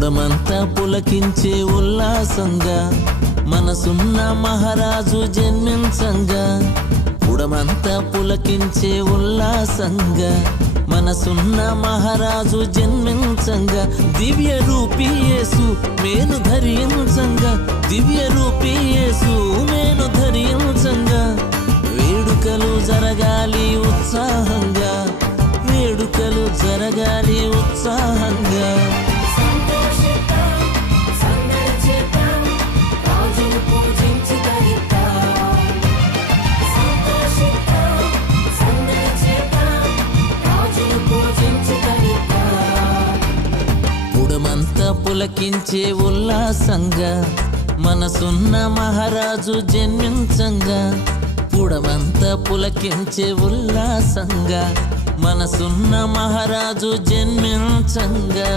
పుడమంతా పులకించే ఉల్లాసంగా మనసున్న మహారాజు జన్మించంగా. పుడమంతా పులకించే ఉల్లాసంగా మనసున్న మహారాజు జన్మించంగా. దివ్య రూపీ యేసు మేను ధరించంగా, దివ్య రూపీ యేసు మేను ధరించంగా. వేడుకలు జరగాలి ఉత్సాహంగా, వేడుకలు జరగాలి ఉత్సాహంగా. పుడమంతా పులకించే ఉల్లాసంగా మనసున్న మహారాజు జన్మించంగా. పుడమంతా పులకించే ఉల్లాసంగా మనసున్న మహారాజు జన్మించంగా.